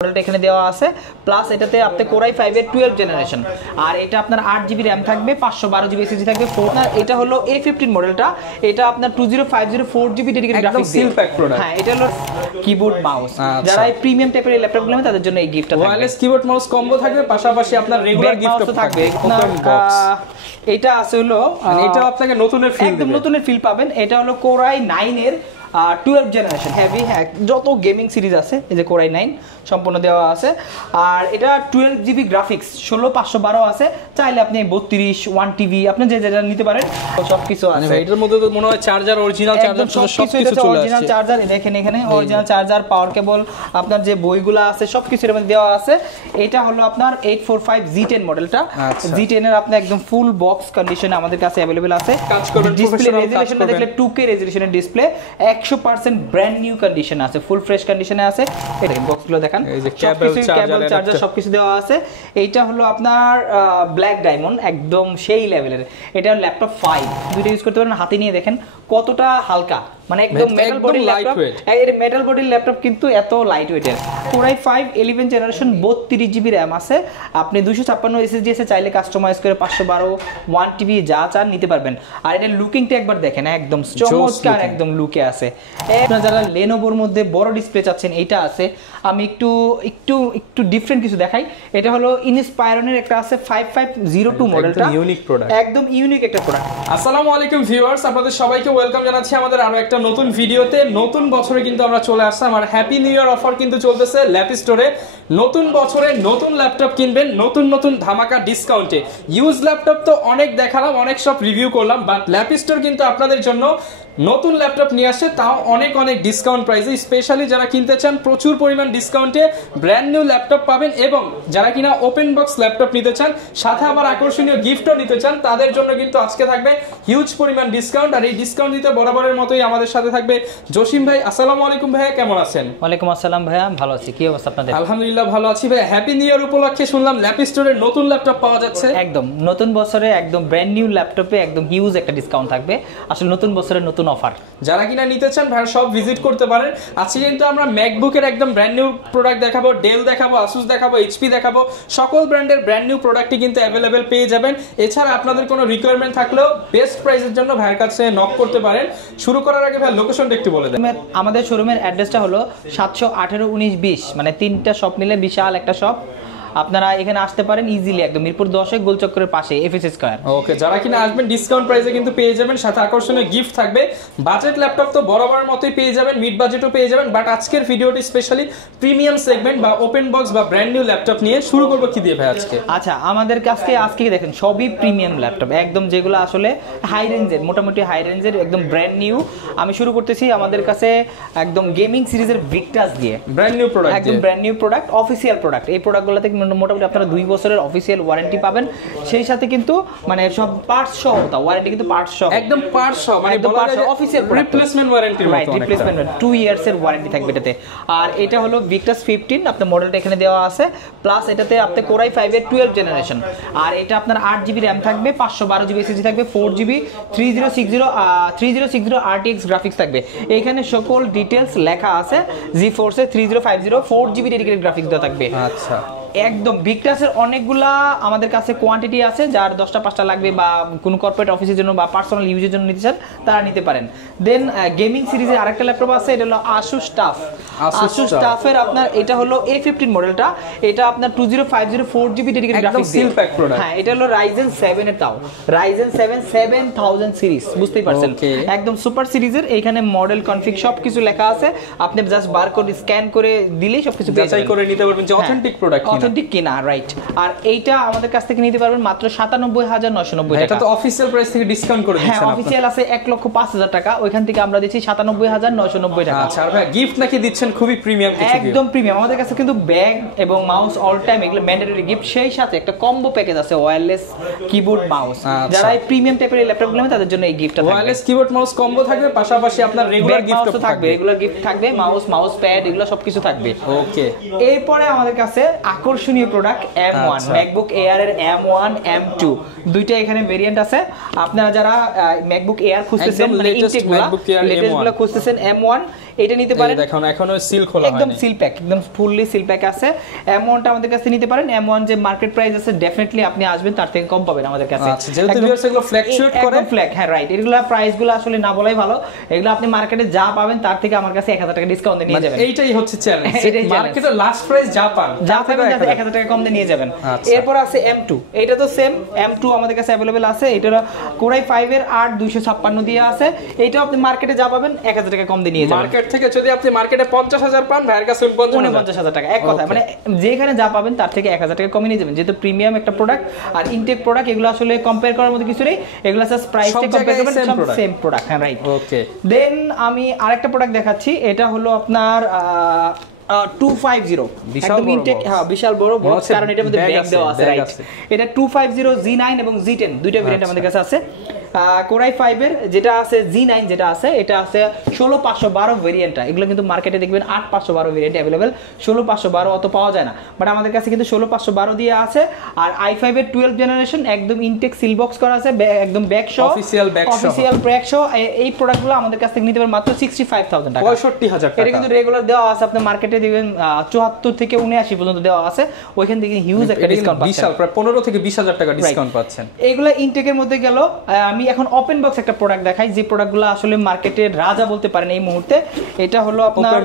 মডেলটা এখানে দেওয়া আছে প্লাস এটাতে আপনি কোরাই 5 এর 12 জেনারেশন আর এটা আপনার 8GB RAM থাকবে 512GB SSD থাকবে এটা হলো A15 মডেলটা এটা আপনার 2050 4GB dedicated graphics seal pack product হ্যাঁ এটা হলো কিবোর্ড মাউস যারা এই প্রিমিয়াম টাইপের ল্যাপটপগুলো নেবে তাদের জন্য এই গিফটটা থাকবে ওয়্যারলেস কিবোর্ড মাউস কম্বো থাকবে পাশাপাশি আপনার রেগুলার গিফটও থাকবে ওপেন বক্স এটা আছে হলো এটা আপনাকে নতুনের ফিল একদম নতুনের ফিল পাবেন এটা হলো কোরাই 9 এর 12 জেনারেশন হেভি যত গেমিং সিরিজ আছে এই যে কোরাই 9 সম্পূর্ণ দেওয়া আছে আর এটা 12GB গ্রাফিক্স 16512 আছে চাইলে আপনি 32 1TB আপনি যে যেটা নিতে পারেন সবকিছু আছে এটার মধ্যে তো মনে হয় চার্জার অরিজিনাল চার্জার সবকিছু চলে আসছে অরিজিনাল চার্জার দেখেন এখানে অরিজিনাল চার্জার পাওয়ার কেবল আপনার যে বইগুলো আছে সবকিছু এর মধ্যে দেওয়া আছে এটা হলো আপনার 845 Z10 মডেলটা Z10 এর আপনি একদম ফুল বক্স কন্ডিশনে আমাদের কাছে अवेलेबल আছে ডিসপ্লে রেজোলিউশনটা দেখলে 2K রেজোলিউশনের ডিসপ্লে 100% ব্র্যান্ড নিউ কন্ডিশনে আছে ফুল ফ্রেশ কন্ডিশনে আছে এটা বক্সগুলো দেখেন এই যে কেবল চার্জার সবকিছু দেওয়া আছে এইটা হলো আপনার ব্ল্যাক ডায়মন্ড একদম সেই লেভেলের এটা ল্যাপটপ 5 দুটো ইউজ করতে পারেন হাতে নিয়ে দেখেন কতটা হালকা মানে একদম মেটাল বডি ল্যাপটপ এর মেটাল বডি ল্যাপটপ কিন্তু এত লাইট ওয়েটের কোরাই 5 11 জেনারেশন 32GB RAM আছে আপনি 256 SSD আছে চাইলে কাস্টমাইজ করে 512 1TB যা চান নিতে পারবেন আর এটা লুকিংটা একবার দেখেন একদম চমৎকার একদম লুকে আছে আপনারা যারা Lenovoর মধ্যে বড় ডিসপ্লে চাচ্ছেন এইটা আছে আমি একটু ডিফারেন্ট কিছু দেখাই এটা হলো ইনস্পায়রনের একটা আছে 5502 মডেলটা ইউনিক প্রোডাক্ট একদম ইউনিক একটা প্রোডাক্ট আসসালামু আলাইকুম ভিউয়ার্স আপনাদের সবাইকে ওয়েলকাম জানাচ্ছি আমাদের আরো একটা নতুন ভিডিওতে নতুন বছরে কিন্তু আমরা চলে আসলাম আর হ্যাপি নিউ ইয়ার অফার কিন্তু চলতেছে ল্যাপ স্টোরে নতুন বছরে নতুন ল্যাপটপ কিনবেন নতুন ধামাকা ডিসকাউন্টে ইউজ ল্যাপটপ তো অনেক দেখালাম অনেক সব রিভিউ করলাম বাট ল্যাপ স্টোর কিন্তু আপনাদের জন্য নতুন ল্যাপটপ নিয়ে আসছে তাও অনেক ডিসকাউন্ট প্রাইসে স্পেশালি যারা কিনতে চান প্রচুর পরিমাণ ডিসকাউন্টে ব্র্যান্ড নিউ ল্যাপটপ পাবেন এবং যারা কিনা ওপেন বক্স ল্যাপটপ নিতে চান সাথে আবার আকর্ষণীয় গিফটও নিতে চান তাদের জন্য কিন্তু আজকে থাকবে হিউজ পরিমাণ ডিসকাউন্ট আর এই ডিসকাউন্ট দিতে বরাবরের মতোই আমাদের সাথে থাকবে জসিম ভাই আসসালামু আলাইকুম ভাইয়া কেমন আছেন ওয়ালাইকুম আসসালাম ভাইয়া ভালো আছি কি অবস্থা আপনাদের আলহামদুলিল্লাহ ভালো আছি ভাই হ্যাপি নিউ ইয়ার উপলক্ষে শুনলাম ল্যাপ স্টোরে নতুন ল্যাপটপ পাওয়া যাচ্ছে একদম নতুন বছরে একদম ব্র্যান্ড নিউ ল্যাপটপে একদম হিউজ একটা ডিসকাউন্ট থাকবে আসলে নতুন বছরের নতুন অফার যারা কিনা নিতে চান ভাই সব ভিজিট করতে পারেন আজকে কিন্তু আমরা ম্যাকবুকের একদম ব্র্যান্ড নিউ প্রোডাক্ট দেখাবো ডেল দেখাবো আসুস দেখাবো এইচপি দেখাবো সকল ব্র্যান্ডের ব্র্যান্ড নিউ প্রোডাক্টই কিন্তু অ্যাভেলেবেল পেয়ে যাবেন এছাড়া আপনাদের কোনো রিকোয়ারমেন্ট থাকলেও বেস্ট প্রাইসের জন্য ভাইয়ের কাছে নক করতে পারেন শুরু করার আগে ভাই লোকেশনটা একটু বলে দেন আমাদের শোরুমের অ্যাড্রেসটা হলো 718-19-20 মানে তিনটা শপ মিলে বিশাল একটা শপ আপনারা এখানে আসতে পারেন ইজিলি একদম মিরপুর 10 গোলচক্করের পাশে এফএসএস স্কয়ার ওকে যারা কিনা আসবেন ডিসকাউন্ট প্রাইসে কিন্তু পেয়ে যাবেন সাথে আকর্ষণীয় গিফট থাকবে বাজেট ল্যাপটপ তো বরাবরের মতোই পেয়ে যাবেন মিড বাজেটও পেয়ে যাবেন বাট আজকের ভিডিওটি স্পেশালি প্রিমিয়াম সেগমেন্ট বা ওপেন বক্স বা ব্র্যান্ড নিউ ল্যাপটপ নিয়ে শুরু করব কি দিয়ে ভাই আজকে আচ্ছা আমাদের কাছে আজকে দেখেন সবই প্রিমিয়াম ল্যাপটপ একদম যেগুলো আসলে হাই রেঞ্জের মোটামুটি হাই রেঞ্জের একদম ব্র্যান্ড নিউ আমি শুরু করতেছি আমাদের কাছে একদম গেমিং সিরিজের ভিক্টাস দিয়ে ব্র্যান্ড নিউ প্রোডাক্ট একদম brand new product official product এই প্রোডাক্টগুলোতে মোটামুটি আপনারা 2 বছরের অফিশিয়াল ওয়ারেন্টি পাবেন সেই সাথে কিন্তু মানে সব পার্টস সহ তা ওয়ারেন্টি কিন্তু পার্টস সহ একদম পার্টস সহ মানে বলা যায় অফিশিয়াল রিপ্লেসমেন্ট ওয়ারেন্টির মতো রিপ্লেসমেন্ট 2 ইয়ার্স এর ওয়ারেন্টি থাকবে এটাতে আর এটা হলো ভিক্টাস 15 আপনার মডেলটা এখানে দেওয়া আছে প্লাস এটাতে আপনি কোরাই 5 এর 12 জেনারেশন আর এটা আপনার 8GB RAM থাকবে 512GB SSD থাকবে 4GB 3060 RTX গ্রাফিক্স থাকবে এখানে সকল ডিটেইলস লেখা আছে GeForce 3050 4GB ডেডিকেটেড গ্রাফিক্স দেওয়া থাকবে আচ্ছা একদম ভিক্টাসের অনেকগুলা আমাদের কাছে কোয়ান্টিটি আছে যার 10টা 5টা লাগবে বা কোনো কর্পোরেট অফিসের জন্য বা পার্সোনাল ইউজের জন্য নিতে চান তারা নিতে পারেন দেন গেমিং সিরিজের আরেকটা ল্যাপটপ আছে এটা হলো Asus TUF এর আপনার এটা হলো A15 মডেলটা এটা আপনার 2050 4GB dedicated graphics seal pack product হ্যাঁ এটা হলো Ryzen 7 এর তাও Ryzen 7 7000 সিরিজ বুঝতেই পারছেন একদম সুপার সিরিজের এইখানে মডেল কনফিগ সবকিছু লেখা আছে আপনি জাস্ট বারকোড স্ক্যান করে দিলেই সবকিছু যাচাই করে নিতে পারবেন যে অথেন্টিক প্রোডাক্ট অথেন্টিক কিনা রাইট আর এইটা আমাদের কাছ থেকে নিতে পারবেন মাত্র 97990 টাকা এটা তো অফিশিয়াল প্রাইস থেকে ডিসকাউন্ট করে দিচ্ছেন হ্যাঁ অফিশিয়াল আছে 1,05,000 টাকা ওইখান থেকে আমরা দিচ্ছি 97990 টাকা আচ্ছা আর ভাই গিফট নাকি দিচ্ছেন খুবই প্রিমিয়াম কিছু একদম প্রিমিয়াম আমাদের কাছে কিন্তু ব্যাগ এবং মাউস অল টাইম এগুলো ম্যান্ডেটরি গিফট সেই সাথে একটা কম্বো প্যাকেজ আছে ওয়্যারলেস কিবোর্ড মাউস যারা এই প্রিমিয়াম টাইপের ল্যাপটপগুলো নেবে তাদের জন্য এই গিফটটা থাকবে ওয়্যারলেস কিবোর্ড মাউস কম্বো থাকবে পাশাপাশি আপনার রেগুলার গিফটও থাকবে রেগুলার গিফট থাকবে মাউস প্যাড এগুলো সবকিছু থাকবে ওকে এরপরে আমাদের কাছে আকর্ষণীয় প্রোডাক্ট M1 MacBook Air এর M1 M2 দুইটা এখানে ভেরিয়েন্ট আছে আপনারা যারা MacBook Air খুঁজতেছেন মানে ইনটেকগুলো লেটেস্টগুলো খুঁজতেছেন M1 এটা নিতে পারেন। দেখুন এখনো সিল খোলা হয়নি, একদম সিল প্যাক, একদম ফুললি সিল প্যাক আছে। অ্যামাউন্টটা আমাদের কাছে নিতে পারেন। অ্যামাউন্ট যে মার্কেট প্রাইস আছে ডেফিনেটলি আপনি আসবেন তার থেকে কম পাবেন আমাদের কাছে। আচ্ছা, যেহেতু ভিউয়ার্স এগুলো ফ্ল্যাকচুয়েট করে, একদম ফ্ল্যাক, হ্যাঁ রাইট। এগুলা প্রাইসগুলো আসলে না বলাই ভালো। এগুলো আপনি মার্কেটে যা পাবেন তার থেকে আমার কাছে 1000 টাকা ডিসকাউন্ট দিয়ে নিয়ে যাবেন। এইটাই হচ্ছে চ্যালেঞ্জ, মার্কেটের লাস্ট প্রাইস যা পান যা পাবেন 1000 টাকা কম দিয়ে নিয়ে যাবেন। এরপর আছে M2, এটা তো সেম M2 আমাদের কাছে अवेलेबल আছে। এটা কোরাই 5 এর 8256 দিয়ে আছে। এইটাও আপনি মার্কেটে যা পাবেন 1000 টাকা কম দিয়ে নিয়ে যাবেন। মার্কেট থেকে যদি আপনি মার্কেটে 50000 পান, ভাইয়ের কাছে 59000 টাকা। এক কথা মানে যেখানে যা পাবেন তার থেকে 1000 টাকা কমিয়ে নিয়ে যাবেন। যেহেতু প্রিমিয়াম একটা প্রোডাক্ট আর ইনটেক প্রোডাক্ট, এগুলো আসলে কম্পেয়ার করার মতো কিছু নেই। এগুলো জাস্ট প্রাইসটা কম্পেয়ার করবেন, সব সেম প্রোডাক্ট। হ্যাঁ রাইট। ওকে, দেন আমি আরেকটা প্রোডাক্ট দেখাচ্ছি। এটা হলো আপনার 250, একদম ইনটেক, হ্যাঁ বিশাল বড় বক্স, কারণ এটার মধ্যে ব্যাগ দেওয়া আছে রাইট। এটা 250 Z9 এবং Z10 দুইটা ভেরিয়েন্ট আমাদের কাছে আছে। কোরাই 5 এর যেটা আছে Z9 যেটা আছে, এটা আছে 16512 ভেরিয়েন্টটা। এগুলো কিন্তু মার্কেটে দেখবেন 8512 ভেরিয়েন্ট अवेलेबल। 16512 অত পাওয়া যায় না, বাট আমাদের কাছে কিন্তু 16512 দিয়ে আছে। আর i5 এর 12 জেনারেশন একদম ইনটেক সিল বক্স করা আছে, একদম ব্যাক সহ, অফিশিয়াল ব্যাক সহ। এই প্রোডাক্টগুলো আমাদের কাছ থেকে নিতে পারেন মাত্র 65000 টাকা, 65000 টাকা। এটা কিন্তু রেগুলার দেওয়া আছে। আপনি মার্কেটে দিবেন 74 থেকে 79 পর্যন্ত দেওয়া আছে। ওইখান থেকে হিউজ একটা ডিসকাউন্ট পাচ্ছেন, বিশাল, প্রায় 15 থেকে 20000 টাকা ডিসকাউন্ট পাচ্ছেন। এগুলা ইনটেকের মধ্যে গেল। আমি এখন ওপেন বক্স একটা প্রোডাক্ট দেখাই, যে প্রোডাক্টগুলো আসলে মার্কেটের রাজা বলতে পারেন এই মুহূর্তে। এটা হলো আপনার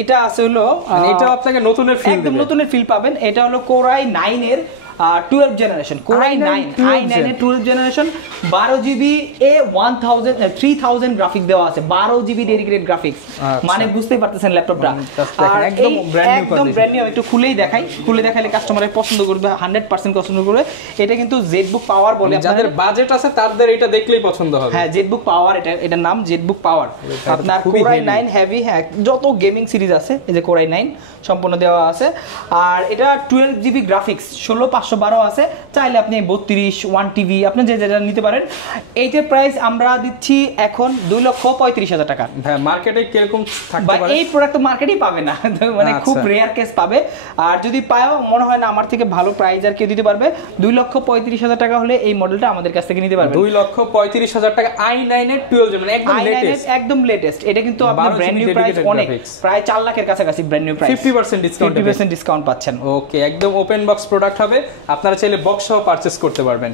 এটা আছে হলো, এটা আপনাকে নতুনের ফিল দিবে, একদম নতুনের ফিল পাবেন। এটা হলো কোরাই 9 এর 12 জেনারেশন, কোরাই 9 i9 এর 12 জেনারেশন, 12GB এ 3000 গ্রাফিক্স দেওয়া আছে, 12GB ডেডিকেটেড গ্রাফিক্স। মানে বুঝতেই পারতেছেন ল্যাপটপটা একদম ব্র্যান্ড নিউ। একটু খুলেই দেখাই, খুলে দেখালে কাস্টমারের পছন্দ করবে, 100% পছন্দ করবে। এটা কিন্তু জেটবুক পাওয়ার বলে, যাদের বাজেট আছে তাদের এটা দেখলেই পছন্দ হবে। হ্যাঁ জেটবুক পাওয়ার, এটার নাম জেটবুক পাওয়ার। আপনার কোরাই 9 হেভি, হ্যাঁ যত গেমিং সিরিজ আছে এই যে কোরাই 9 সম্পূর্ণ দেওয়া আছে। আর এটা 12GB গ্রাফিক্স, 16512 আছে। চাইলে আপনি 32 1TB আপনি যে যেটা নিতে পারেন। এইটার প্রাইস আমরা দিচ্ছি এখন 2,35,000 টাকা। হ্যাঁ মার্কেটে কিরকম থাকতে পারে এই প্রোডাক্ট তো মার্কেটেই পাবে না, মানে খুব রেয়ার কেস পাবে। আর যদি পায়ও মনে হয় না আমার থেকে ভালো প্রাইস আর কেউ দিতে পারবে। 2,35,000 টাকা হলে এই মডেলটা আমাদের কাছ থেকে নিতে পারবে। 2,35,000 টাকা i9 এর 12 মানে একদম লেটেস্ট, একদম লেটেস্ট। এটা কিন্তু আপনার ব্র্যান্ড নিউ প্রাইস অনেক, প্রায় 4 লাখের কাছাকাছি ব্র্যান্ড নিউ প্রাইস, 50% ডিসকাউন্ট পাচ্ছেন। ওকে, একদম ওপেন বক্স প্রোডাক্ট হবে, আপনারা চাইলে বক্স সহ পারচেজ করতে পারবেন।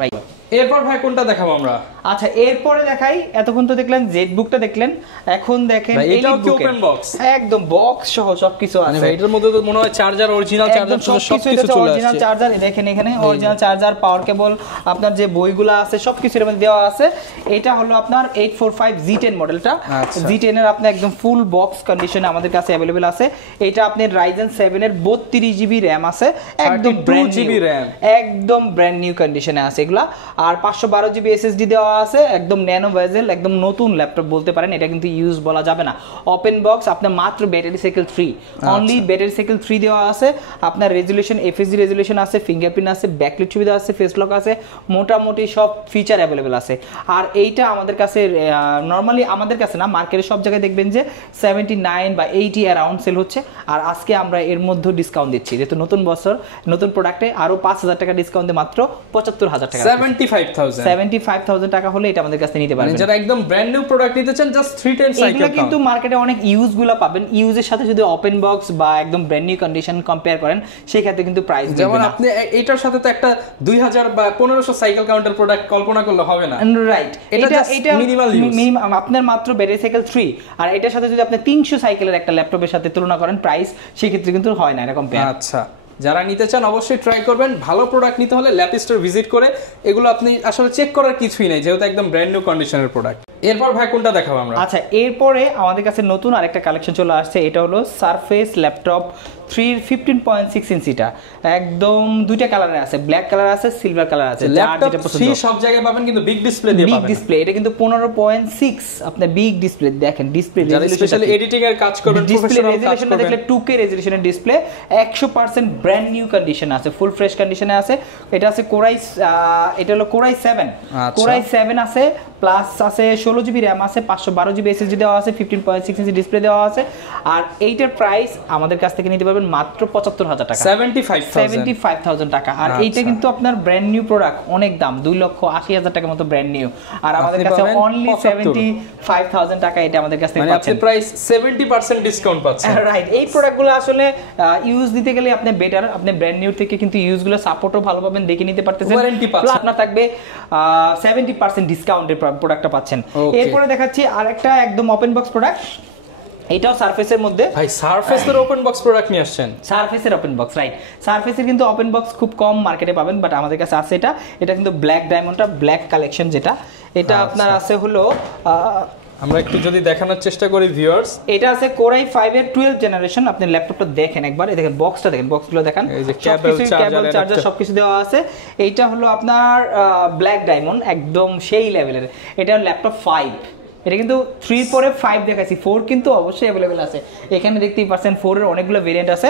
রাইট। এরপর ভাই কোনটা দেখাবো আমরা? আচ্ছা এরপরে দেখাই, এতক্ষণ তো দেখলেন জেটবুকটা দেখলেন, এখন দেখেন এটাও কি ওপেন বক্স, একদম বক্স সহ সবকিছু আছে। ভাই এটার মধ্যে তো মনে হয় চার্জার, অরিজিনাল চার্জার সবকিছু চলে আসছে। অরিজিনাল চার্জার দেখেন, এখানে অরিজিনাল চার্জার, পাওয়ার কেবল, আপনার যে বইগুলো আছে সবকিছু এর মধ্যে দেওয়া আছে। এটা হলো আপনার 845 Z10 মডেলটা। Z10 এর আপনি একদম ফুল বক্স কন্ডিশনে আমাদের কাছে अवेलेबल আছে। এটা আপনার Ryzen 7 এর 32GB RAM আছে, একদম ব্র্যান্ড নিউ RAM, একদম ব্র্যান্ড নিউ কন্ডিশনে আছে এগুলা। আর 512GB SSD দেওয়া আছে, একদম ন্যানো ভেজেল, একদম নতুন ল্যাপটপ বলতে পারেন। এটা কিন্তু ইউজ বলা যাবে না। ওপেন বক্স, আপনার মাত্র battery cycle 3, only battery cycle 3 দেওয়া আছে। আপনার রেজোলিউশন FHD রেজোলিউশন আছে, ফিঙ্গারপ্রিন্ট আছে, ব্যাকলাইট সুবিধা আছে, ফেস লক আছে, মোটামুটি সব ফিচার अवेलेबल আছে। আর এইটা আমাদের কাছে নরমালি, আমাদের কাছে না মার্কেটে সব জায়গায় দেখবেন যে 79 বা 80 অ্যারাউন্ড সেল হচ্ছে। আর আজকে আমরা এর মধ্যে ডিসকাউন্ট দিচ্ছি, যেহেতু নতুন বছর নতুন প্রোডাক্টে আরো 5000 টাকা ডিসকাউন্ট দিয়ে মাত্র 75000 টাকা, 75,000 টাকা হলে এটা আমাদের কাছে নিতে পারবেন। যারা একদম ব্র্যান্ড নিউ প্রোডাক্ট নিতে চান, জাস্ট 310 সাইকেল কাউন্ট। কিন্তু মার্কেটে অনেক ইউজগুলো পাবেন, ইউজের সাথে যদি ওপেন বক্স বা একদম ব্র্যান্ড নিউ কন্ডিশন কম্পেয়ার করেন সেই ক্ষেত্রে কিন্তু প্রাইস যেমন আপনি এটার সাথে তো একটা 2000 বা 1500 সাইকেল কাউন্টার প্রোডাক্ট কল্পনা করলে হবে না, রাইট। এটা মিনিমাম আপনার মাত্র ব্যাটারি সাইকেল 3, আর এটার সাথে যদি আপনি 300 সাইকেলের একটা ল্যাপটপের সাথে তুলনা করেন প্রাইস, সেই ক্ষেত্রে কিন্তু হয় না এটা কম্পেয়ার। আচ্ছা, যারা নিতে চান অবশ্যই ট্রাই করবেন। ভালো প্রোডাক্ট নিতে হলে ল্যাপ স্টোর ভিজিট করে, এগুলো আপনি আসলে চেক করার কিছুই নাই, যেহেতু একদম ব্র্যান্ড নিউ কন্ডিশনের প্রোডাক্ট। এরপর ভাই কোনটা দেখাবো আমরা? আচ্ছা এরপরে আমাদের কাছে নতুন আরেকটা কালেকশন চলে আসছে। এটা হলো সারফেস ল্যাপটপ 15.6 ইঞ্চিটা, একদম দুইটা কালারে আছে, ব্ল্যাক কালার আছে, সিলভার কালার আছে। ল্যাপটপ সব জায়গায় পাবেন, কিন্তু বিগ ডিসপ্লে দিয়ে পাবেন। বিগ ডিসপ্লে, এটা কিন্তু 15.6 আপনার বিগ ডিসপ্লে। দেখেন ডিসপ্লে রেজোলিউশন, স্পেশালি এডিটিং এর কাজ করবেন, ডিসপ্লে রেজোলিউশনটা দেখলে 2K রেজোলিউশনের ডিসপ্লে, 100% ব্র্যান্ড নিউ কন্ডিশন আছে, ফুল ফ্রেশ কন্ডিশনে আছে। এটা আছে কোরাই, এটা হলো কোরাই 7, কোরাই 7 আছে, প্লাস আছে 16GB RAM আছে, 512GB SSD দেওয়া আছে, 15.6 ইঞ্চি ডিসপ্লে দেওয়া আছে। আর এইটার প্রাইস আমাদের কাছ থেকে নিতে পারবেন পারবেন মাত্র 75,000 টাকা, 75,000 টাকা। আর এইটা কিন্তু আপনার ব্র্যান্ড নিউ প্রোডাক্ট, অনেক দাম, 2,80,000 টাকার মতো ব্র্যান্ড নিউ। আর আমাদের কাছে অনলি 75,000 টাকা এটা আমাদের কাছে মানে আপনি প্রায় 70% ডিসকাউন্ট পাচ্ছেন। রাইট, এই প্রোডাক্টগুলো আসলে ইউজ দিতে গেলে আপনি বেটার, আপনি ব্র্যান্ড নিউ থেকে কিন্তু ইউজগুলো সাপোর্টও ভালো পাবেন, দেখে নিতে পারতেছেন, ওয়ারেন্টি পাচ্ছেন, আপনার থাকবে 70% ডিসকাউন্টের প্রোডাক্টটা পাচ্ছেন। এরপরে দেখাচ্ছি আরেকটা একদম ওপেন বক্স প্রোডাক্ট, এটাও সারফেসের মধ্যে। ভাই সারফেসের ওপেন বক্স প্রোডাক্ট নিয়ে আসছেন? সারফেসের ওপেন বক্স, রাইট। সারফেসের কিন্তু ওপেন বক্স খুব কম মার্কেটে পাবেন, বাট আমাদের কাছে আছে এটা। এটা কিন্তু ব্ল্যাক ডায়মন্ডটা ব্ল্যাক কালেকশন, যেটা এটা আপনার আছে হলো আমরা একটু যদি দেখানোর চেষ্টা করি ভিউয়ার্স, এটা আছে Core i5 এর 12th জেনারেশন। আপনি ল্যাপটপটা দেখেন একবার, এই দেখেন বক্সটা দেখেন, বক্সগুলো দেখেন, এই যে কেবল চার্জার সবকিছু দেওয়া আছে। এইটা হলো আপনার ব্ল্যাক ডায়মন্ড, একদম সেই লেভেলের। এটা ল্যাপটপ 5, এটা কিন্তু 3 পরে 5 দেখাইছি, 4 কিন্তু অবশ্যই অ্যাভেলেবেল আছে। এখানে দেখতেই পাচ্ছেন 4 এর অনেকগুলো ভেরিয়েন্ট আছে।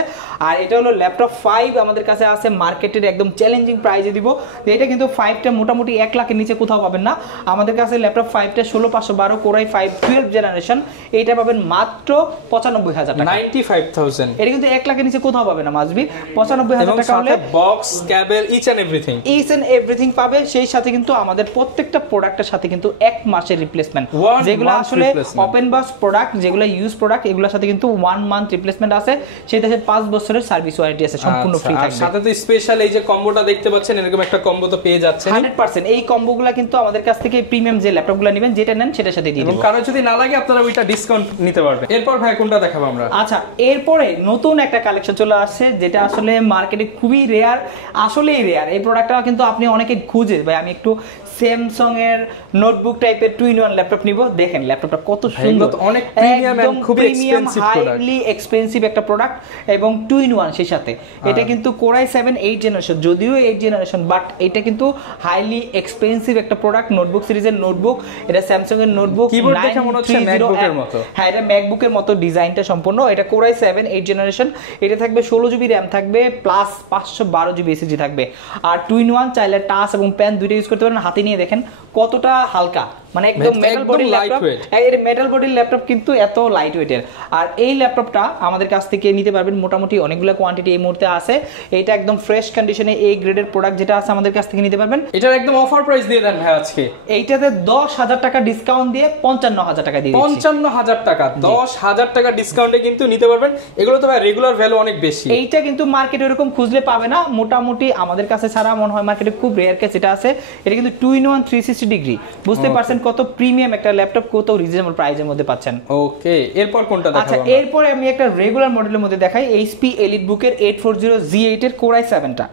আর এটা হলো ল্যাপটপ 5 আমাদের কাছে আছে মার্কেটের একদম চ্যালেঞ্জিং প্রাইসে দিব। এটা কিন্তু 5টা মোটামুটি 1 লাখের নিচে কোথাও পাবেন না। আমাদের কাছে ল্যাপটপ 5টা 16512 Core i5 12th জেনারেশন, এইটা পাবেন মাত্র 95,000 টাকা, 95,000। এটা কিন্তু 1 লাখের নিচে কোথাও পাবেন না মাসবি। 95,000 টাকা হলে box, cable, each and everything পাবে। সেই সাথে কিন্তু আমাদের প্রত্যেকটা প্রোডাক্টের সাথে কিন্তু 1 মাসের রিপ্লেসমেন্ট, যেগুলো আসলে ওপেন বক্স প্রোডাক্ট, যেগুলো ইউজ প্রোডাক্ট, এগুলোর সাথে কিন্তু 1 মান্থ রিপ্লেসমেন্ট আছে, সেটা 5 বছরের সার্ভিস ওয়ারেন্টি আছে, সম্পূর্ণ ফ্রি থাকবে। সাথে তো স্পেশাল এই যে কম্বোটা দেখতে পাচ্ছেন, এরকম একটা কম্বো তো পেয়ে যাচ্ছেন 100%। এই কম্বোগুলো কিন্তু আমাদের কাছ থেকে প্রিমিয়াম যে ল্যাপটপগুলো নেবেন, যেটা নেন সেটার সাথে দিয়ে দিব। কারো যদি না লাগে আপনারা ওইটা ডিসকাউন্ট নিতে পারবেন। এরপর ভাই কোনটা দেখাবো আমরা? আচ্ছা, এরপরে নতুন একটা কালেকশন চলে আসছে, যেটা আসলে মার্কেটে খুবই রেয়ার, আসলেই রেয়ার। এই প্রোডাক্টটা কিন্তু আপনি অনেকে খুঁজে, ভাই আমি একটু স্যামসাং এর নোটবুক টাইপের 2-in-1 ল্যাপটপ নিব। দেখেন ল্যাপটপটা কত সুন্দর, অনেক প্রিমিয়াম এন্ড খুব এক্সপেন্সিভ প্রোডাক্ট, হাইলি এক্সপেন্সিভ একটা প্রোডাক্ট, এবং 2-in-1 সেই সাথে। এটা কিন্তু Core i7 8th জেনারেশন, যদিও 8th জেনারেশন, বাট এটা কিন্তু হাইলি এক্সপেন্সিভ একটা প্রোডাক্ট। নোটবুক সিরিজের নোটবুক, এটা স্যামসাং এর নোটবুক, কিবোর্ড দেখে মনে হচ্ছে ম্যাকবুকের মতো। হ্যাঁ, এটা ম্যাকবুকের মতো ডিজাইনটা সম্পূর্ণ। এটা Core i7 8th জেনারেশন, এটা থাকবে 16GB RAM থাকবে, প্লাস 512GB SSD থাকবে। আর 2-in-1 চাইলে টাচ এবং পেন দুইটা ইউজ করতে পারেন। হাতে নিয়ে দেখেন কতটা হালকা, মানে একদম মেটাল বডি ল্যাপটপ। এর মেটাল বডি ল্যাপটপ কিন্তু এত লাইট ওয়েটের। আর এই ল্যাপটপটা আমাদের কাছ থেকে নিতে পারবেন, মোটামুটি অনেকগুলো কোয়ান্টিটি এই মুহূর্তে আছে। এটা একদম ফ্রেশ কন্ডিশনে এই গ্রেডের প্রোডাক্ট যেটা আছে আমাদের কাছ থেকে নিতে পারবেন। এটার একদম অফার প্রাইস দিয়ে দেন ভাই আজকে। এইটাতে 10,000 টাকা ডিসকাউন্ট দিয়ে 55,000 টাকা দিয়ে দিচ্ছি। 55,000 টাকা, 10,000 টাকা ডিসকাউন্টে কিন্তু নিতে পারবেন। এগুলো তো ভাই রেগুলার ভ্যালু অনেক বেশি। এইটা কিন্তু মার্কেটে এরকম খুঁজলে পাবে না, মোটামুটি আমাদের কাছে ছাড়া মনে হয় মার্কেটে খুব রেয়ার কেস এটা আছে। এটা কিন্তু 2-in-1 360 ডিগ্রি, বুঝতে পারছেন কত প্রিমিয়াম একটা ল্যাপটপ, কত রিজনেবল প্রাইসের মধ্যে পাচ্ছেন। ওকে, এরপর কোনটা দেখাবো? আচ্ছা, এরপরে আমি একটা রেগুলার মডেলের মধ্যে দেখাই, HP EliteBook-এর 840Z8 এর Core i7টা।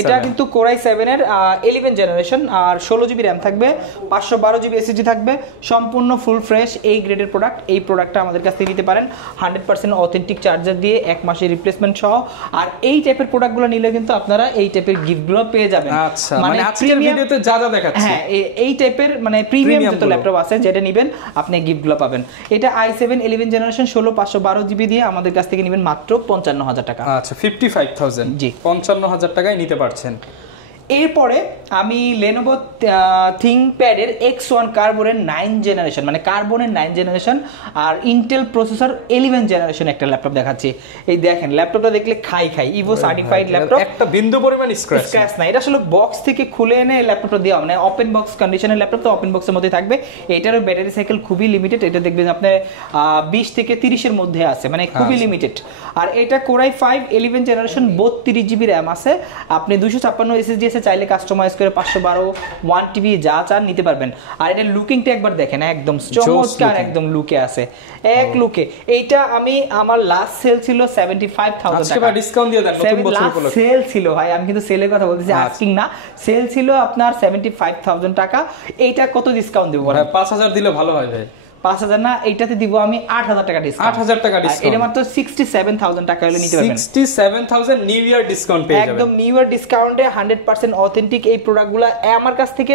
এটা কিন্তু Core i7 এর 11th জেনারেশন, আর 16GB RAM থাকবে, 512GB SSD থাকবে, সম্পূর্ণ ফুল ফ্রেশ এই গ্রেডের প্রোডাক্ট। এই প্রোডাক্টটা আমাদের কাছ থেকে নিতে পারেন 100% অথেন্টিক চার্জার দিয়ে, 1 মাসের রিপ্লেসমেন্ট সহ। আর এই টাইপের প্রোডাক্টগুলো নিলে কিন্তু আপনারা এই টাইপের গিফটগুলো পেয়ে যাবেন। আচ্ছা, মানে আজকের ভিডিওতে যা যা দেখাচ্ছি, হ্যাঁ, এই টাইপের মানে প্রিমিয়াম যত ল্যাপটপ আছে, যেটা নেবেন আপনি গিফটগুলো পাবেন। এটা i7 11th জেনারেশন 16/512GB দিয়ে আমাদের কাছ থেকে নেবেন মাত্র 55,000 টাকা। আচ্ছা, 55,000, জি, 55,000 টাকায় নিতে পারছেন। এরপরে আমি Lenovo ThinkPad এর X1 কার্বনের 9th জেনারেশন, মানে কার্বনের 9th জেনারেশন আর ইন্টেল প্রসেসর 11th জেনারেশন একটা ল্যাপটপ দেখাচ্ছি। এই দেখেন ল্যাপটপটা দেখলে খাই ইভো সার্টিফাইড ল্যাপটপ, একটা বিন্দু পরিমাণ স্ক্র্যাচ না। এটা আসলে বক্স থেকে খুলে এনে ল্যাপটপটা দেওয়া, মানে ওপেন বক্স কন্ডিশনের ল্যাপটপ, তো ওপেন বক্সের মধ্যে থাকবে। এটারও ব্যাটারি সাইকেল খুবই লিমিটেড, এটা দেখবেন আপনার 20 থেকে 30 এর মধ্যে আছে, মানে খুবই লিমিটেড। আর এটা Core i5 11th generation 32GB RAM আছে, আপনি 256 SSD আছে, চাইলে কাস্টমাইজ করে 512 1TB যা চান নিতে পারবেন। আর এটা লুকিংটা একবার দেখেন, একদম চমৎকার, একদম লুকে আছে, এক লুকে। এইটা আমি আমার লাস্ট সেল ছিল 75,000 টাকা, ডিসকাউন্ট দিয়ে দেন নতুন বছর উপলক্ষে। সেল ছিল ভাই, আমি কিন্তু সেলের কথা বলতেছি, আস্কিং না। সেল ছিল আপনার 75,000 টাকা। এইটা কত ডিসকাউন্ট দেব? 5,000 দিলে ভালো হয় ভাই। 5,000 না, এইটাতে দিব আমি 8,000 টাকা ডিসকাউন্ট। 8,000 টাকা ডিসকাউন্ট, এটা মাত্র 67,000 টাকা হলে নিতে পারবেন। 67,000 নিউ ইয়ার ডিসকাউন্ট পেয়ে যাবেন, একদম নিউ ইয়ার ডিসকাউন্টে 100% অথেন্টিক এই প্রোডাক্টগুলো আমার কাছ থেকে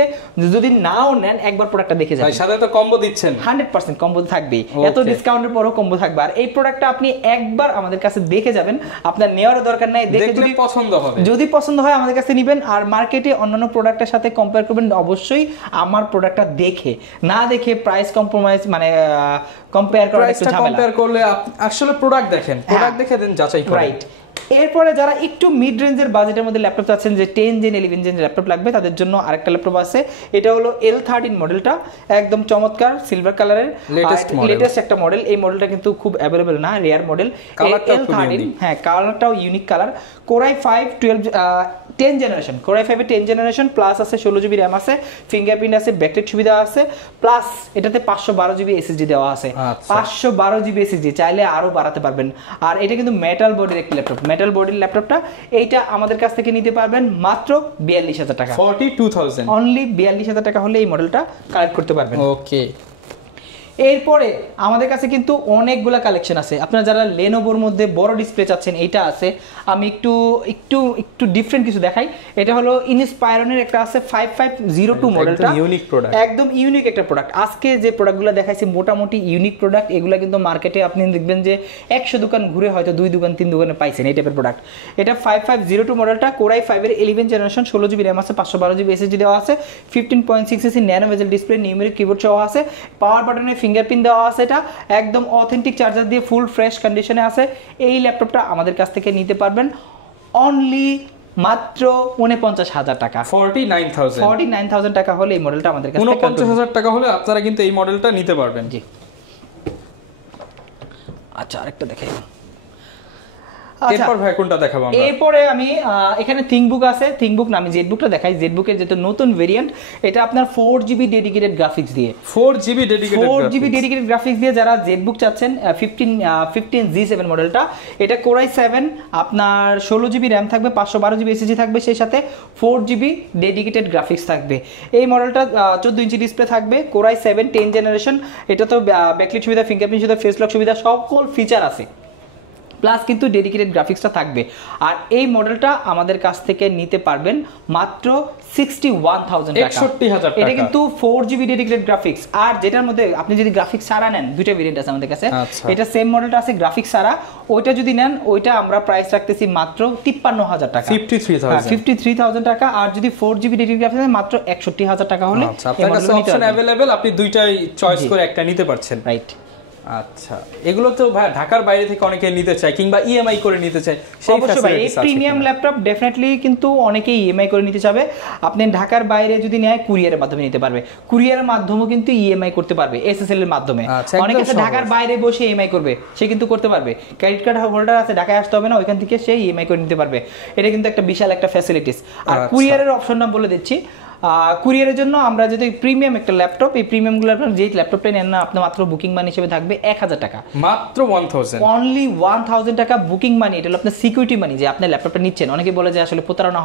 যদি নাও নেন, একবার প্রোডাক্টটা দেখে যাবেন। ভাই সাথে তো কম্বো দিচ্ছেন, 100% কম্বো থাকবেই, এত ডিসকাউন্টের পরও কম্বো থাকবে। আর এই প্রোডাক্টটা আপনি একবার আমাদের কাছে দেখে যাবেন, আপনার নেওয়ার দরকার নাই, দেখে যদি পছন্দ হবে, যদি পছন্দ হয় আমাদের কাছে নেবেন। আর মার্কেটে অন্যান্য প্রোডাক্টের সাথে কম্পেয়ার করবেন অবশ্যই আমার প্রোডাক্টটা দেখে, না দেখে প্রাইস কম্প্রোমাইজ মানে কম্পেয়ার করা একটু ঝামেলা। কম্পেয়ার করলে আসলে প্রোডাক্ট দেখেন, প্রোডাক্ট দেখে দেন যাচাই করেন। রাইট, এরপরে যারা একটু মিড রেঞ্জের বাজেটের মধ্যে ল্যাপটপ চাচ্ছেন, যে 10 জেন 11 জেন ল্যাপটপ লাগবে, তাদের জন্য আরেকটা ল্যাপটপ আছে। এটা হলো L13 মডেলটা, একদম চমৎকার সিলভার কালারের লেটেস্ট একটা মডেল। এই মডেলটা কিন্তু খুব অ্যাভেলেবল না, রেয়ার মডেল। L13, হ্যাঁ কালারটাও unique colour. Core i5 10 generation, Core i5 এর 10 জেনারেশন প্লাস আছে, 16 জিবি র্যাম আছে, ফিঙ্গারপ্রিন্ট আছে, ব্যাকলাইট সুবিধা আছে, প্লাস এটাতে 512 জিবি এসএসডি দেওয়া আছে। 512 জিবি এসএসডি, চাইলে আরো বাড়াতে পারবেন। আর এটা কিন্তু মেটাল বডির একটা ল্যাপটপ, মেটাল বডির ল্যাপটপটা এইটা আমাদের কাছ থেকে নিতে পারবেন মাত্র 42,000 টাকা, 42,000 অনলি 42,000 টাকা হলে এই মডেলটা কালেক্ট করতে পারবেন। ওকে, এরপরে আমাদের কাছে কিন্তু অনেকগুলা কালেকশন আছে। আপনারা যারা লেনোভোর মধ্যে বড় ডিসপ্লে চাচ্ছেন, এইটা আছে। আমি একটু একটু একটু ডিফারেন্ট কিছু দেখাই। এটা হলো ইনস্পায়রনের একটা আছে 5502 মডেলটা, ইউনিক প্রোডাক্ট, একদম ইউনিক একটা প্রোডাক্ট। আজকে যে প্রোডাক্টগুলো দেখাইছি মোটামুটি ইউনিক প্রোডাক্ট। এগুলা কিন্তু মার্কেটে আপনি দেখবেন যে 100 দোকান ঘুরে হয়তো 2 দোকান 3 দোকানে পাইছেন এই টাইপের প্রোডাক্ট। এটা 5502 মডেলটা, Core i5 এর 11 জেনারেশন, 16 জিবি র্যাম আছে, 512 জিবি এসএসডি দেওয়া আছে, 15.6 ইঞ্চি ন্যানো বেজেল ডিসপ্লে, নিউমেরিক কিবোর্ড সহ আছে, পাওয়ার বাটনে ফিঙ্গারপ্রিন্ট দেওয়া আছে। এটা একদম অথেন্টিক চার্জার দিয়ে ফুল ফ্রেশ কন্ডিশনে আছে। এই ল্যাপটপটা আমাদের কাছ থেকে নিতে পারবেন অনলি মাত্র 49,000 টাকা, 49,000 টাকা হলে এই মডেলটা আমাদের কাছে 49,000 টাকা হলে আপনারা কিন্তু এই মডেলটা নিতে পারবেন। জি, আচ্ছা আরেকটা দেখাই। এরপর ভাই কোনটা দেখাবো আমরা? এরপরে আমি এখানে থিংকবুক আছে, থিংকবুক না, আমি জেটবুকটা দেখাই। জেটবুকের যেটা নতুন ভেরিয়েন্ট, এটা আপনার 4GB ডেডিকেটেড গ্রাফিক্স দিয়ে, 4GB ডেডিকেটেড গ্রাফিক্স দিয়ে যারা জেটবুক চাচ্ছেন, 15G7 মডেলটা। এটা Core i7, আপনার 16 জিবি র্যাম থাকবে, 512 জিবি এসএসডি থাকবে, সেই সাথে 4GB ডেডিকেটেড গ্রাফিক্স থাকবে। এই মডেলটা 14 ইঞ্চি ডিসপ্লে থাকবে, Core i7 10 জেনারেশন। এটা তো ব্যাকলাইট সুবিধা, ফিঙ্গারপ্রিন্ট সুবিধা, ফেস লক সুবিধা, সকল ফিচার আছে, প্লাস কিন্তু ডেডিকেটেড গ্রাফিক্সটা থাকবে। আর এই মডেলটা আমাদের কাছ থেকে নিতে পারবেন মাত্র 61,000 টাকা, 61,000 টাকা। এটা কিন্তু 4GB ডেডিকেটেড গ্রাফিক্স। আর যেটার মধ্যে আপনি যদি গ্রাফিক্স ছাড়া নেন, দুইটা ভেরিয়েন্ট আছে আমাদের কাছে। এটা সেম মডেলটা আছে গ্রাফিক্স ছাড়া, ওইটা যদি নেন ওইটা আমরা প্রাইস রাখতেছি মাত্র 53,000 টাকা, 53,000 টাকা। আর যদি 4GB ডেডিকেটেড গ্রাফিক্স মাত্র 61,000 টাকা হলে আপনার কাছে অপশন अवेलेबल, আপনি দুইটাই চয়েস করে একটা নিতে পারছেন, রাইট। আচ্ছা, এগুলো তো ভাই ঢাকার বাইরে থেকে অনেকে নিতে চায় কিংবা ইএমআই করে নিতে চায়, সেই অবশ্যই এই প্রিমিয়াম ল্যাপটপ ডেফিনেটলি কিন্তু অনেকেই ইএমআই করে নিতে চাবে। আপনি ঢাকার বাইরে যদি নেয় কুরিয়ারের মাধ্যমে নিতে পারবে, কুরিয়ারের মাধ্যমেও কিন্তু ইএমআই করতে পারবে এসএসএল এর মাধ্যমে। অনেকে আছে ঢাকার বাইরে বসে ইএমআই করবে, সে কিন্তু করতে পারবে। ক্রেডিট কার্ড হোল্ডার আছে, ঢাকায় আসতে হবে না, ওইখান থেকে সে ইএমআই করে নিতে পারবে। এটা কিন্তু একটা বিশাল একটা ফ্যাসিলিটিস। আর কুরিয়ারের অপশনটা বলে দিচ্ছি, কুরিয়ারের জন্য আমরা যদি প্রিমিয়াম একটা ল্যাপটপ, এই প্রিমিয়ামগুলো আপনার যেই ল্যাপটপটা নেন না, আপনার মাত্র বুকিং মানি হিসেবে থাকবে 1,000 টাকা, মাত্র 1000, অনলি 1000 টাকা বুকিং মানি। এটা হলো আপনার সিকিউরিটি মানি, যে আপনি ল্যাপটপটা নিচ্ছেন। অনেকে বলে যে আসলে প্রতারণা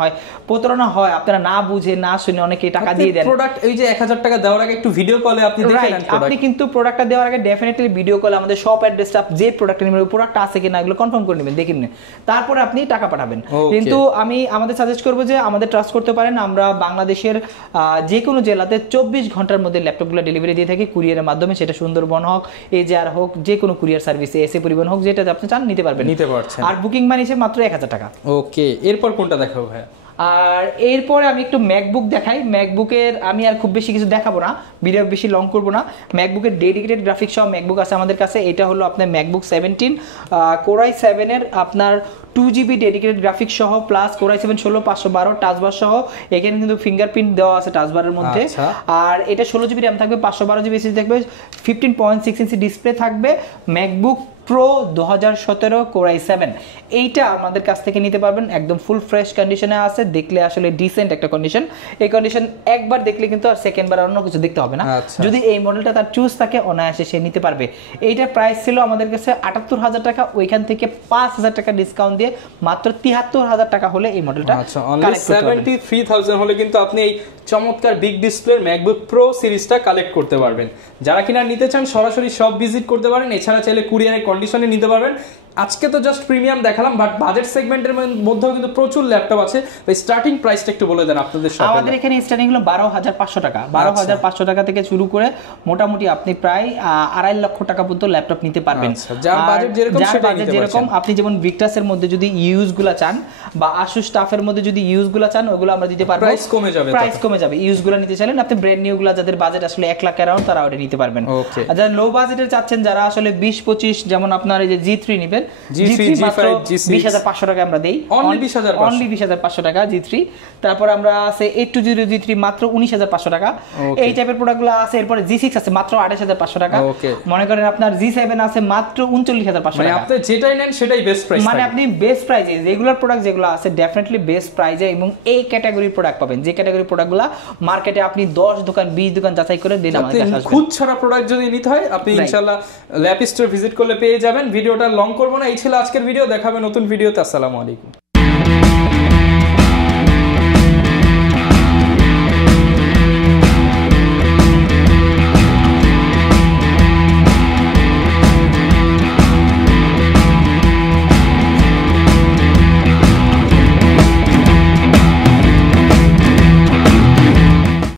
হয়, আপনারা না বুঝে না শুনে অনেকে টাকা দিয়ে দেন। প্রোডাক্ট এই যে 1000 টাকা দেওয়ার আগে একটু ভিডিও কলে আপনি দেখে নেন, আপনি কিন্তু প্রোডাক্টটা দেওয়ার আগে ডেফিনেটলি ভিডিও কলে আমাদের শপ অ্যাড্রেসটা, যে প্রোডাক্টটা নেবেন ওই প্রোডাক্টটা আছে কিনা এগুলো কনফার্ম করে নেবেন, দেখে নেন, তারপরে আপনি টাকা পাঠাবেন। কিন্তু আমি আমাদের সাজেস্ট করবো যে আমাদের ট্রাস্ট করতে পারেন। আমরা বাংলাদেশের যে কোনো জেলাতে 24 ঘন্টার মধ্যে ল্যাপটপগুলো ডেলিভারি দিয়ে থাকি কুরিয়ারের মাধ্যমে, সেটা সুন্দরবন হোক, এজআর হোক, যে কোনো কুরিয়ার সার্ভিসে, এসএ পরিবহন হোক, যেটা আপনি চান নিতে পারবেন, নিতে পারছেন। আর বুকিং মানি হিসেবে মাত্র 1000 টাকা। ওকে, এরপর কোনটা দেখাবো ভাই? আর এরপরে আমি একটু ম্যাকবুক দেখাই। ম্যাকবুকের আমি আর খুব বেশি কিছু দেখাবো না, ভিডিও বেশি লং করবো না। ম্যাকবুকের ডেডিকেটেড গ্রাফিক্স সহ ম্যাকবুক আছে আমাদের কাছে। এটা হলো আপনার ম্যাকবুক 17 Core i7 এর আপনার 2GB ডেডিকেটেড গ্রাফিক্স সহ, প্লাস Core i7 16 512 টাচবার সহ। এখানে কিন্তু ফিঙ্গারপ্রিন্ট দেওয়া আছে টাচবারের মধ্যে। আর এটা 16 জিবি র্যাম থাকবে, 512 জিবি এসএসডি থাকবে, 15.6 ইঞ্চি ডিসপ্লে থাকবে। ম্যাকবুক প্রো 2017 Core i7, এইটা আমাদের কাছ থেকে নিতে পারবেন, একদম ফুল ফ্রেশ কন্ডিশনে আছে, দেখলে আসলে ডিসেন্ট একটা কন্ডিশন। এই কন্ডিশন একবার দেখলে কিন্তু আর সেকেন্ডবার অন্য কিছু দেখতে হবে না। যদি এই মডেলটা তার চুজ থাকে অনায়াসে সে নিতে পারবে। এইটার প্রাইস ছিল আমাদের কাছে 78,000 টাকা, ওইখান থেকে 5,000 টাকা ডিসকাউন্ট দিয়ে মাত্র 73,000 টাকা হলে এই মডেলটা। আচ্ছা, অনলি 73,000 হলে কিন্তু আপনি এই চমৎকার বিগ ডিসপ্লের ম্যাকবুক প্রো সিরিজটা কালেক্ট করতে পারবেন। যারা কিনা নিতে চান সরাসরি শপ ভিজিট করতে পারেন, এছাড়া চাইলে কুরিয়ারের কন্ডিশনে নিতে পারবেন। আজকে তো জাস্ট প্রিমিয়াম দেখালাম, বাট বাজেট সেগমেন্টের মধ্যেও কিন্তু প্রচুর ল্যাপটপ আছে। স্টার্টিং প্রাইসটা একটু বলে দেন আপনাদের শপে। আমাদের এখানে স্টার্টিং হলো 12,500 টাকা, 12,500 টাকা থেকে শুরু করে মোটামুটি আপনি প্রায় 2.5 লক্ষ টাকা পর্যন্ত ল্যাপটপ নিতে পারবেন। যার বাজেট যেরকম সেটা নিতে যেরকম আপনি যেমন ভিক্টাসের মধ্যে যদি ইউজগুলো চান, বা আসুস স্টাফের মধ্যে যদি ইউজগুলো চান, ওগুলো আমরা দিতে পারবো। প্রাইস কমে যাবে ইউজগুলো নিতে চাইলেন আপনি, ব্র্যান্ড নিউগুলো যাদের বাজেট আসলে 1 লাখ অ্যারাউন্ড, তারা ওটা নিতে পারবেন। আর যারা লো বাজেটের চাচ্ছেন, যারা আসলে 20-25, যেমন আপনার এই যে G3 নেবেন, আমাদের G3 মাত্র G5 G6 20,500 টাকা আমরা দেই, অনলি 20,500 টাকা G3। তারপর আমরা আছে 820 G3 মাত্র 19,500 টাকা। এই টাইপের প্রোডাক্টগুলো আছে। এরপরে G6 আছে মাত্র 28,500 টাকা। মনে করেন আপনার G7 আছে মাত্র 39,500 টাকা। মানে আপনি যেটাই নেন সেটাই বেস্ট প্রাইস, মানে আপনি বেস্ট প্রাইসে রেগুলার প্রোডাক্ট যেগুলো আছে ডেফিনেটলি বেস্ট প্রাইসে এবং এই ক্যাটাগরির প্রোডাক্ট পাবেন, যে ক্যাটাগরির প্রোডাক্টগুলো মার্কেটে আপনি 10 দোকান 20 দোকান যাচাই করে দিন আমাদের কাছে আসবেন। খুদ ছাড়া প্রোডাক্ট যদি নিতে হয় আপনি ইনশাআল্লাহ ল্যাপ স্টোর ভিজিট করলে পেয়ে যাবেন। ভিডিওটা লং করব না, এই ছিল আজকের ভিডিও। দেখাবে নতুন ভিডিওতে। আসসালামু আলাইকুম।